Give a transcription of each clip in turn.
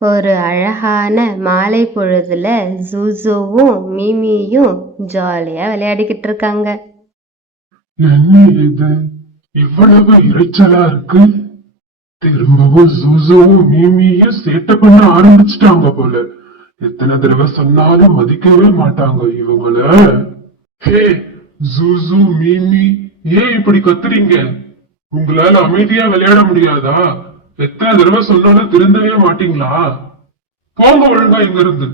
ஒரு அழகான மாலை பொழுதுல ஜூசூவும் மிமியும் ஜாலியா விளையாடிக்கிட்டு இருக்காங்க. என்ன இது இவ்வளவு இரைச்சலா இருக்கு? திரும்பவும் ஜூசோவும் மீமியும் சேட்டை பண்ண ஆரம்பிச்சிட்டாங்க போல. எத்தனை தடவை சொன்னாலும் மதிக்கவே மாட்டாங்க இவங்கள. ஹே ஜூசு மீமி, ஏன் இப்படி கத்துறீங்க? உங்களால அமைதியா விளையாட முடியாதா? எத்தனை தடவை சொன்னாலும் திருந்தவே மாட்டீங்களா? போங்க ஒழுங்கா இங்க இருந்து.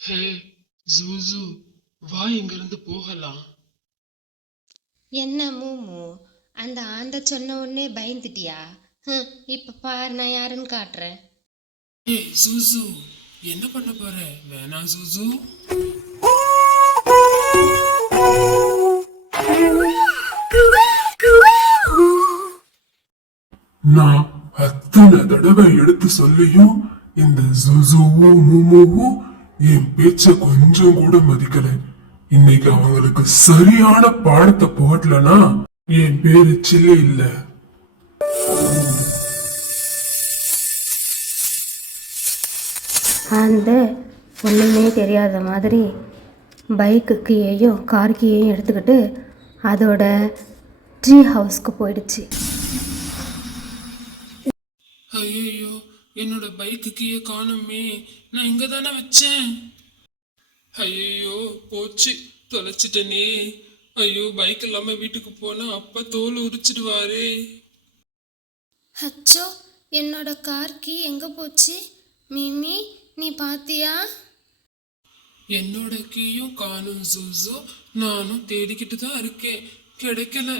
ஹே ஜூசு, வா இங்க இருந்து போகலாம். என்ன மூமு, அந்த ஆந்த சொன்ன உடனே பயந்துட்டியா? இப்ப பாரு நான் யாருன்னு காட்டுறேன். ஹே ஜூசு, என்ன பண்ண போற? வேணா ஜூசு. நான் அத்தனை தடவை எடுத்து சொல்லியும் இந்த ஜுசுவும் மூமுவும் என் பேச்ச கொஞ்சம் கூட மதிக்கல. இன்னைக்கு அவங்களுக்கு சரியான பாடத்தை போடலனா என் பேரு சில்லி இல்ல. அந்த ஒண்ணுமே தெரியாத மாதிரி பைக்கு கீயையும் கார் கீயையும் எடுத்துக்கிட்டு அதோட ட்ரீ ஹவுஸ்க்கு போயிடுச்சு. ஐயோ, என்னோட பைக்கு கீழே காணுமே. நான் இங்க தானே வச்சேன். ஐயோ போச்சு, தொலைச்சிட்டனே. ஐயோ, பைக் இல்லாம வீட்டுக்கு போனா அப்பா தோல் உரிச்சிடுவாரே. அச்சோ, என்னோட கார் கீ எங்க போச்சு? மிமி, நீ பாத்தியா? என்னோட கீயும் காணும் ஜூசு. நானும் தேடிக்கிட்டு தான் இருக்கேன், கிடைக்கல.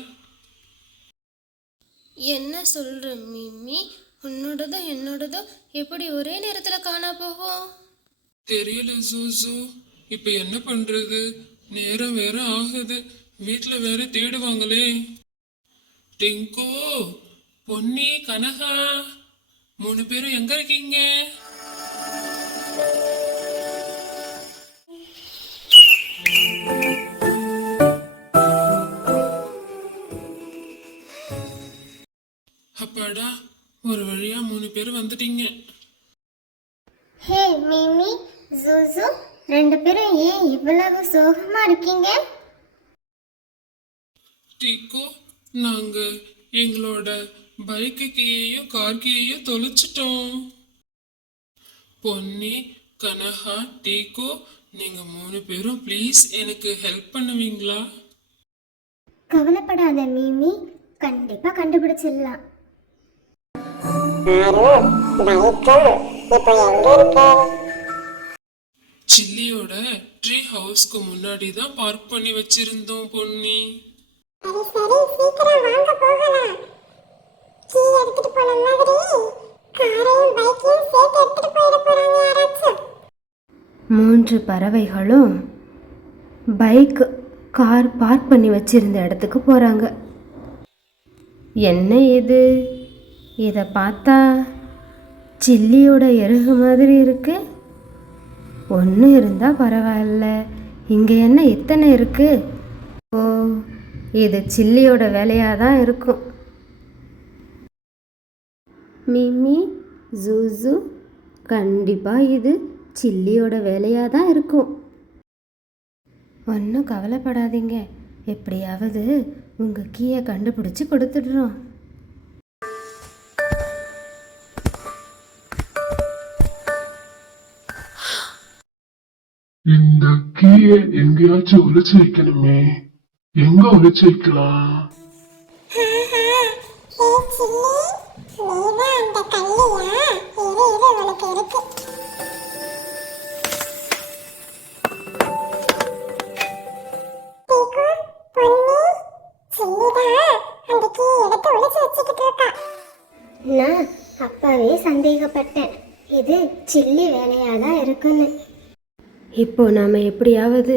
என்ன சொல்ற மிமி? உன்னோடதோ என்னோடதோ எப்படி ஒரே நேரத்துல காணா போகும்? தெரியல ஜூசு, இப்ப என்ன பண்றது? நேரம் வேற ஆகுது, வீட்டுல வேற தேடுவாங்களே. டிங்கு, பொன்னி, கனகா, 3 பேரும் எங்க இருக்கீங்க? அப்பாடா, ஒரு வழியா 3 பேர் வந்துட்டீங்க. ஹே மிமி, ஜூசு, 2 பேரும் ஏன் இவ்வளவு சோகமா இருக்கீங்க? டிக்கு, நாங்க எங்களோட பைக்கு கீயையும் கார் கீயையும் தொலைச்சிட்டோம். பொன்னி, கனகா, டிக்கு, நீங்க 3 பேரும் ப்ளீஸ் எனக்கு ஹெல்ப் பண்ணுவீங்களா? கவலைப்படாத மிமி, கண்டிப்பா கண்டுபிடிச்சிடலாம். சில்லியோட ட்ரீ ஹவுஸ்க்கு முன்னாடி தான் பார்க் பண்ணி வச்சிருந்தோம் பொன்னி. சரி சீக்கிரம் வாங்க போகலாம். கீ எடுத்துட்டு போன மாதிரி காரையும் பைக்கையும் சேர்த்து எடுத்துட்டு போயிட போறாங்க யாராச்சும். 3 பறவைகளும் பைக் கார் பார்க் பண்ணி வச்சிருந்த இடத்துக்கு போகிறாங்க. என்ன இது? இதை பார்த்தா சில்லியோட இறகு மாதிரி இருக்கு. ஒன்று இருந்தால் பரவாயில்ல, இங்கே என்ன இத்தனை இருக்கு? ஓ, இது சில்லியோட வேலையாக தான் இருக்கும். மிமி, ஜூசு, கண்டிப்பாக இது சில்லியோட வேலையாக தான் இருக்கும். ஒன்றும் கவலைப்படாதீங்க, எப்படியாவது உங்கள் கீயை கண்டுபிடிச்சி கொடுத்துடுறோம். இந்த கீயை எங்கேயாச்சும் ஒளிச்சு வைக்கணுமே. எங்க ஒளிச்சு வைக்கலாம்? நான் அப்பாவே சந்தேகப்பட்டேன், இது சில்லி வேலையாதான் இருக்குன்னு. இப்போ நாம் எப்படியாவது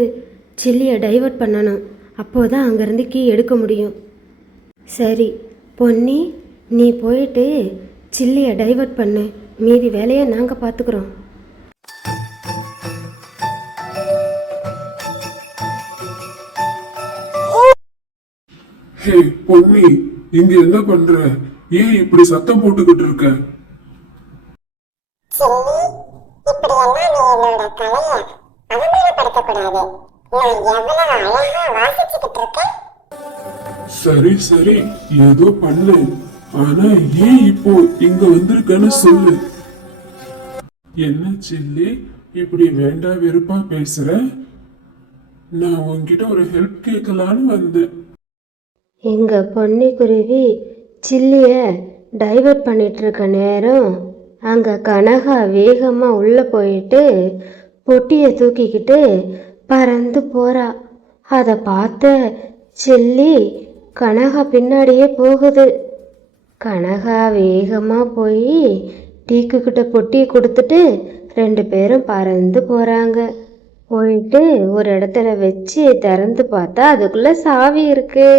சில்லியை டைவர்ட் பண்ணணும், அப்போதான் அங்கேருந்து கீ எடுக்க முடியும். சரி பொன்னி, நீ போயிட்டு சில்லியை டைவர்ட் பண்ணு, மீதி வேலையை நாங்கள் பார்த்துக்குறோம். ஹே பொன்னி, இங்க என்ன பண்ற? ஏன் இப்படி சத்தம் போட்டுக்கிட்டு இருக்க? சில்லி, இப்படியெல்லாம் நீ என்னோட கலைய அவமானப்படுத்தக்கூடாது. நான் எவ்வளவு அழகா வாசிச்சுக்கிட்டு இருக்கேன். சரி சரி, ஏதோ பண்ணு. ஆனா ஏன் இப்போ இங்க வந்திருக்கன்னு சொல்லு. என்ன சில்லி, இப்படி வேண்டா வெறுப்பா பேசுற? நான் உன்கிட்ட ஒரு ஹெல்ப் கேட்கலான்னு வந்தேன். எங்கள் பொன்னிக்குருவி சில்லியை டைவர்ட் பண்ணிட்டு இருக்க நேரம் அங்கே கனகா வேகமாக உள்ளே போயிட்டு பொட்டியை தூக்கிக்கிட்டு பறந்து போகிறா. அதை பார்த்த சில்லி கனகா பின்னாடியே போகுது. கனகா வேகமாக போய் டீக்குக்கிட்ட பொட்டியை கொடுத்துட்டு 2 பேரும் பறந்து போகிறாங்க. போயிட்டு ஒரு இடத்துல வச்சு திறந்து பார்த்தா அதுக்குள்ளே சாவி இருக்கு.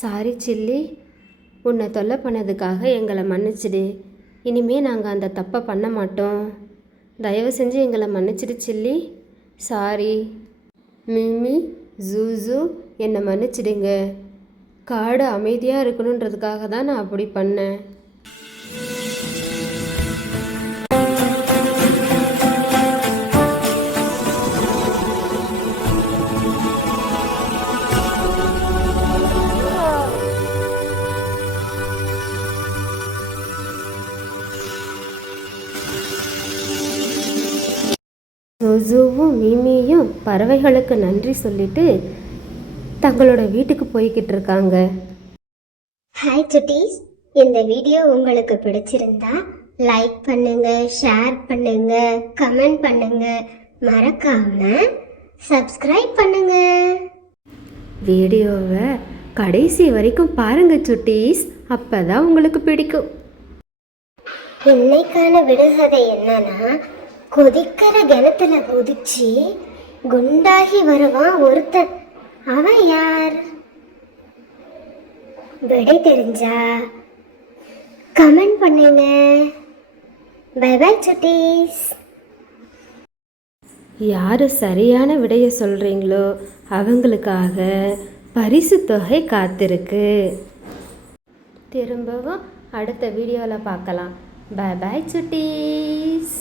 சாரி சில்லி, உன்னை தொல்லை பண்ணதுக்காக எங்களை மன்னிச்சிடு. இனிமே நாங்கள் அந்த தப்பை பண்ண மாட்டோம். தயவு செஞ்சு எங்களை மன்னிச்சிடு சில்லி. சாரி. மிமி, ஜூசு, என்னை மன்னிச்சிடுங்க. காடு அமைதியாக இருக்கணுன்றதுக்காக தான் நான் அப்படி பண்ணேன். ஜூசுவும் மிமியும் பறவைகளுக்கு நன்றி சொல்லிட்டு தங்களோட வீட்டுக்கு போய்கிட்டு இருக்காங்க. ஹாய் சுட்டீஸ், இந்த வீடியோ உங்களுக்கு பிடிச்சிருந்தா லைக் பண்ணுங்க, ஷேர் பண்ணுங்க, கமெண்ட் பண்ணுங்க, மறக்காம சப்ஸ்கிரைப் பண்ணுங்க. வீடியோவை கடைசி வரைக்கும் பாருங்க சுட்டீஸ், அப்பதான் உங்களுக்கு பிடிக்கும். இன்னைக்கான விடுகதை என்னன்னா, கொதிக்கிற கிணத்துல குதிச்சு குண்டாகி வருவான் ஒருத்தன். அவன் யார்? விடை தெரிஞ்சா கமெண்ட் பண்ணுங்க. பை பை சுட்டீஸ். யார் சரியான விடையை சொல்கிறீங்களோ அவங்களுக்காக பரிசு தொகை காத்திருக்கு. திரும்பவும் அடுத்த வீடியோவில் பார்க்கலாம். By by Chutties.